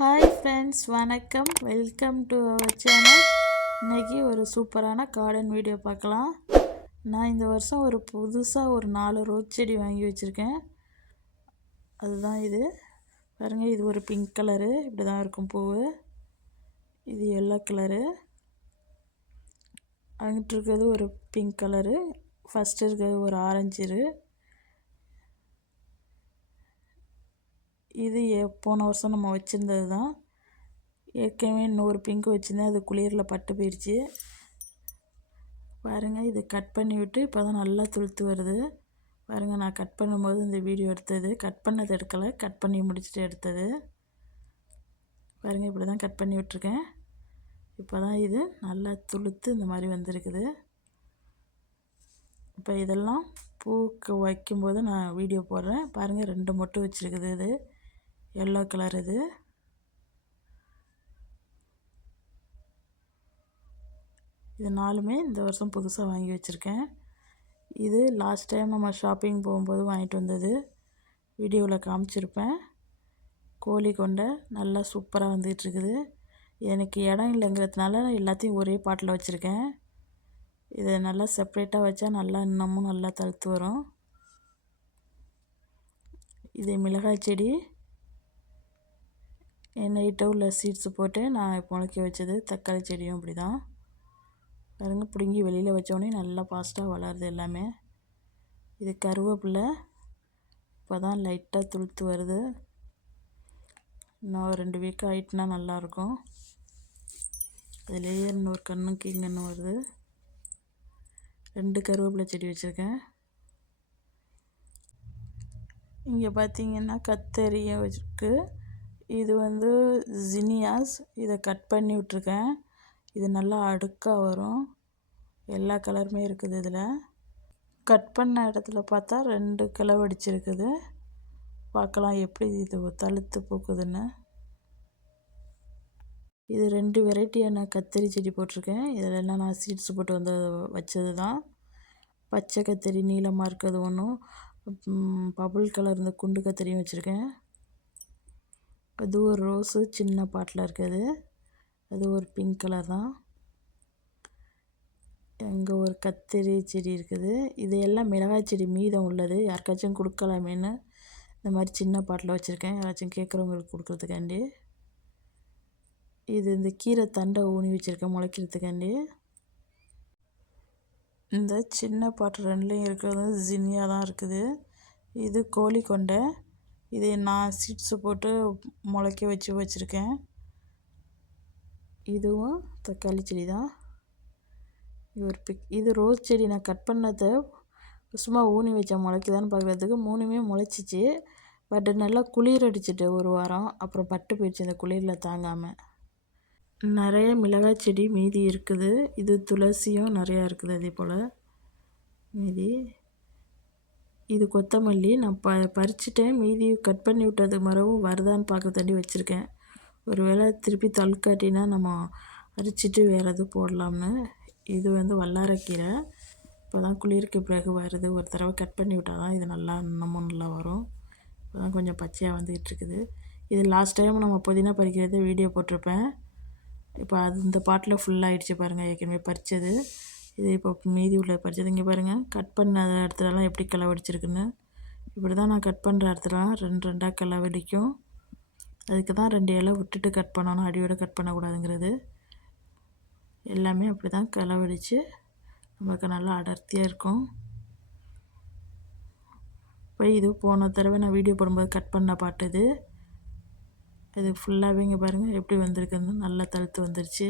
Hi friends வணக்கம். Welcome to our channel இன்றைக்கி ஒரு சூப்பரான கார்டன் வீடியோ பார்க்கலாம். நான் இந்த வருஷம் ஒரு புதுசாக ஒரு நாலு ரோஸ் செடி வாங்கி வச்சுருக்கேன். அதுதான் இது. பாருங்கள் இது ஒரு பிங்க் கலரு இப்படி தான் இருக்கும் பூவு. இது எல்லோ கலரு அங்கிட்டு இருக்கிறது ஒரு பிங்க் கலரு ஃபஸ்ட்டு இருக்கிறது ஒரு ஆரஞ்சு இது போன வருஷம் நம்ம வச்சுருந்தது தான். ஏற்கனவே இன்னொரு பிங்க் வச்சுருந்தேன். அது குளிரில் பட்டு போயிடுச்சு பாருங்கள் இது கட் பண்ணி விட்டு இப்போ தான் நல்லா துளுத்து வருது. பாருங்கள் நான் கட் பண்ணும்போது இந்த வீடியோ எடுத்தது. கட் பண்ணது எடுக்கலை. கட் பண்ணி முடிச்சுட்டு எடுத்தது. பாருங்கள் இப்படி தான் கட் பண்ணி விட்ருக்கேன் இப்போ தான் இது நல்லா துளுத்து இந்த மாதிரி வந்திருக்குது. இப்போ இதெல்லாம் பூக்கு வைக்கும்போது நான் வீடியோ போடுறேன். பாருங்கள் ரெண்டு மொட்டு வச்சுருக்குது இது. எல்லோ கலர் இது. இது நாலுமே இந்த வருஷம் புதுசாக வாங்கி வச்சுருக்கேன். இது லாஸ்ட் டைம் நம்ம ஷாப்பிங் போகும்போது வாங்கிட்டு வந்தது. வீடியோவில் காமிச்சிருப்பேன். கோழி கொண்டை நல்லா சூப்பராக வந்துகிட்ருக்குது எனக்கு இடம் இல்லைங்கிறதுனால எல்லாத்தையும் ஒரே பாட்டில் வச்சுருக்கேன். இதை நல்லா செப்ரேட்டாக வச்சா நல்லா இன்னமும் நல்லா தழுத்து வரும். இது மிளகாய் செடி. நைட்டாக உள்ள சீட்ஸு போட்டு நான் முளைக்க வச்சது தக்காளி செடியும் அப்படி தான் பாருங்க பிடுங்கி வெளியில் வச்சோடனே நல்லா ஃபாஸ்ட்டாக வளருது எல்லாமே. இது கருவேப்பில்லை இப்போ தான் லைட்டாக துளுத்து வருது. இன்னும் ரெண்டு வீக் ஆகிட்டுனா நல்லாயிருக்கும் அதுலேயே இன்னொரு கண்ணும் கீங்கன்னு வருது. ரெண்டு கருவேப்பிலை செடி வச்சுருக்கேன். இங்கே பார்த்தீங்கன்னா கத்தரியும் வச்சுருக்கு. இது வந்து ஜினியாஸ் இதை கட் பண்ணி விட்ருக்கேன் இது நல்லா அடுக்காக வரும். எல்லா கலருமே இருக்குது இதில். கட் பண்ண இடத்துல பார்த்தா ரெண்டு கிளவு அடிச்சிருக்குது. பார்க்கலாம் எப்படி இது தழுத்து பூக்குதுன்னு. இது ரெண்டு வெரைட்டியான கத்திரி செடி போட்டிருக்கேன். இதில் என்ன நான் சீட்ஸ் போட்டு வந்து வச்சது தான். பச்சை கத்திரி நீளமாக இருக்கிறது ஒன்றும். பபுள் கலர் இந்த குண்டு கத்திரியும் வச்சுருக்கேன். அது ஒரு ரோஸு சின்ன பாட்டில் இருக்குது. அது ஒரு பிங்க் கலர் தான். அங்கே ஒரு கத்திரி செடி இருக்குது. இது எல்லாம் மிளகாய் செடி மீதம் உள்ளது. யாருக்காச்சும் கொடுக்கலாமேன்னு இந்த மாதிரி சின்ன பாட்டில் வச்சுருக்கேன். யாராச்சும் கேட்குறவங்களுக்கு கொடுக்குறதுக்காண்டி. இது இந்த கீரை தண்டை ஊனி வச்சுருக்கேன் முளைக்கிறதுக்காண்டி. இந்த சின்ன பாட்டு ரெண்டுலேயும் இருக்கிறது. ஜினியாக தான் இருக்குது. இது கோழி கொண்டை. இது நான் சீட்ஸு போட்டு முளைக்க வச்சு வச்சுருக்கேன். இதுவும் தக்காளி செடி தான். இது ஒரு பிக் இது ரோஸ் செடி. நான் கட் பண்ணதை சும்மா ஊனி வச்சேன் முளைக்குதான்னு பார்க்குறதுக்கு மூணுமே முளைச்சிச்சு. பட் நல்லா குளிர் அடிச்சிட்டு ஒரு வாரம். அப்புறம் பட்டு போயிடுச்சு இந்த குளிரில் தாங்காமல் நிறைய மிளகாய் செடி மீதி இருக்குது. இது துளசியும் நிறையா இருக்குது அதே போல். மீதி இது கொத்தமல்லி. நான் ப பறிச்சிட்டேன். மீதி கட் பண்ணி விட்டது மரவும் வருதான்னு பார்க்கறதாண்டி வச்சுருக்கேன். ஒரு வேளை திருப்பி தள்காட்டினா நம்ம அரிச்சிட்டு வேறு எதுவும் போடலாம்னு. இது வந்து வல்லாரக்கீரை. இப்போ தான் குளிருக்கு பிறகு வருது. ஒரு தடவை கட் பண்ணி விட்டால் தான் இது நல்லா இன்னமும் நல்லா வரும். இப்போ தான் கொஞ்சம் பச்சையாக வந்துக்கிட்டு இருக்குது. இது லாஸ்ட் டைம் நம்ம புதினா பறிக்கிறது வீடியோ போட்டிருப்பேன். இப்போ அது இந்த பாட்டில் ஃபுல்லாகிடுச்சு பாருங்கள் ஏற்கனவே பறித்தது இது இப்போ மீதி உள்ள பறிச்சது இங்கே பாருங்கள் கட் பண்ண இடத்துலலாம் எப்படி கிளவடிச்சிருக்குன்னு இப்படி தான் நான் கட் பண்ணுற இடத்துலலாம் ரெண்டு ரெண்டாக களை அதுக்கு தான் ரெண்டு இலை விட்டுட்டு கட் பண்ணணும். அடியோடு கட் பண்ணக்கூடாதுங்கிறது. எல்லாமே அப்படி தான் களை நமக்கு நல்லா அடர்த்தியாக இருக்கும். இப்போ இது போன தடவை நான் வீடியோ போடும்போது கட் பண்ண பாட்டு இது. இது ஃபுல்லாகவே இங்கே பாருங்கள் எப்படி வந்திருக்குன்னு. நல்லா தழுத்து வந்துருச்சு.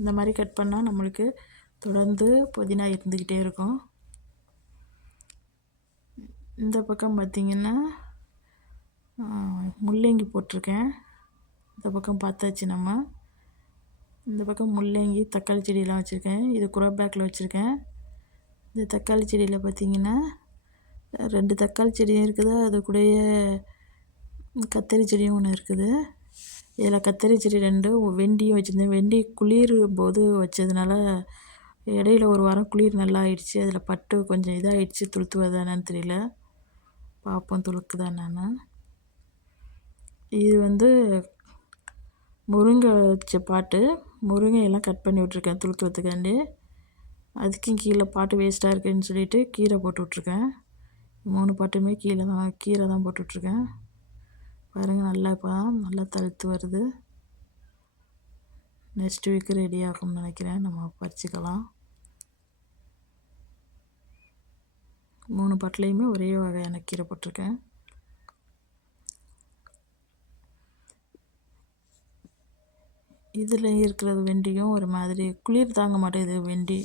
இந்த மாதிரி கட் பண்ணால் நம்மளுக்கு தொடர்ந்து புதினா இருந்துக்கிட்டே இருக்கும். இந்த பக்கம் பார்த்திங்கன்னா முள்ளங்கி போட்டிருக்கேன். இந்த பக்கம் பார்த்தாச்சு நம்ம. இந்த பக்கம் முள்ளங்கி தக்காளி செடியெலாம் வச்சுருக்கேன். இது குரோ பேக்கில் வச்சுருக்கேன். இந்த தக்காளி செடியில் பார்த்திங்கன்னா ரெண்டு தக்காளி செடியும் இருக்குது. அது கூடயே கத்தரி செடியும் ஒன்று இருக்குது. இதில் கத்திரி செடி ரெண்டு வெண்டியும் வச்சுருந்தேன். வெண்டி குளிர் போது வச்சதுனால இடையில ஒரு வாரம் குளிர் நல்லா ஆயிடுச்சு. அதில் பட்டு கொஞ்சம் இதாகிடுச்சு துளுத்து வருதானு தெரியல. பார்ப்போம் துளுக்குதா நான் இது வந்து முருங்கை வச்ச பாட்டு. முருங்கையெல்லாம் கட் பண்ணி விட்ருக்கேன் துளுத்துவத்துக்காண்டி அதுக்கும் கீழே பாட்டு வேஸ்ட்டாக இருக்குதுன்னு சொல்லிட்டு கீரை போட்டு விட்ருக்கேன் மூணு பாட்டுமே கீழே தான் கீரை தான் போட்டுட்ருக்கேன் பாருங்கள் நல்லா இப்போ நல்லா தழுத்து வருது. நெக்ஸ்ட் வீக்கு ரெடி ஆகும்னு நினைக்கிறேன். நம்ம பறிச்சிக்கலாம். மூணு பாட்டிலையுமே ஒரே வகையான கீரை போட்டிருக்கேன். இதில் இருக்கிறது வெண்டியும் ஒரு மாதிரி குளிர் தாங்க மாட்டேங்குது வெண்டி.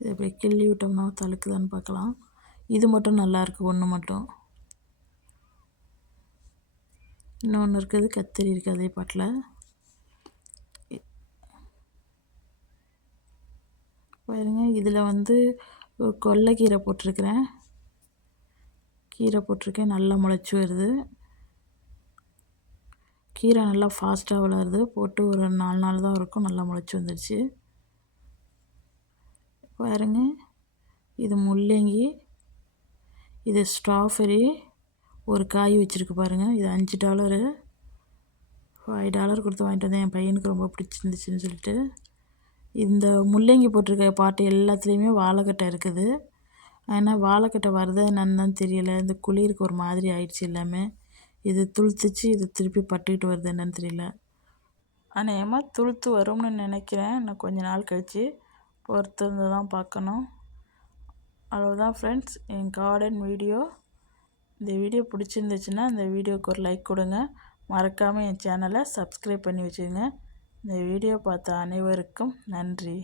இதை போய் கிள்ளி விட்டோம்னா தழுக்குதான்னு பார்க்கலாம். இது மட்டும் நல்லாயிருக்கு ஒன்று மட்டும். இன்னொன்று இருக்குது கத்திரி இருக்குது அதே பாட்டில். பாருங்க இதில் வந்து கொல்லைக்கீரை போட்டிருக்கிறேன். கீரை போட்டிருக்கேன் நல்லா முளைச்சி வருது. கீரை நல்லா ஃபாஸ்ட்டாக வளருது. போட்டு ஒரு நாலு நாள் தான் இருக்கும் நல்லா முளைச்சி வந்துடுச்சு பாருங்க இது முள்ளங்கி இது ஸ்ட்ராபெரி ஒரு காய் வச்சுருக்கு பாருங்கள் இது அஞ்சு டாலரு ஃபைவ் டாலர் கொடுத்து வாங்கிட்டு வந்தேன். என் பையனுக்கு ரொம்ப பிடிச்சிருந்துச்சின்னு சொல்லிட்டு. இந்த முள்ளங்கி போட்டிருக்க பாட்டு எல்லாத்துலேயுமே வாழைக்கட்டை இருக்குது. ஆனால் வாழைக்கட்டை வருதா என்னன்னு தான் தெரியல. இந்த குளிருக்கு ஒரு மாதிரி ஆயிடுச்சு எல்லாமே. இது துளுத்துச்சு. இது திருப்பி பட்டுக்கிட்டு வருது என்னன்னு தெரியல. ஆனால் ஏமா துளுத்து வரும்னு நினைக்கிறேன். நான் கொஞ்ச நாள் கழித்து பொறுத்திருந்து தான் பார்க்கணும். அவ்வளோதான் ஃப்ரெண்ட்ஸ் என் கார்டன் வீடியோ இந்த வீடியோ பிடிச்சிருந்துச்சுன்னா இந்த வீடியோவுக்கு ஒரு லைக் கொடுங்க. மறக்காமல் என் சேனலை சப்ஸ்கிரைப் பண்ணி வச்சுக்கோங்க. இந்த வீடியோ பார்த்த அனைவருக்கும் நன்றி.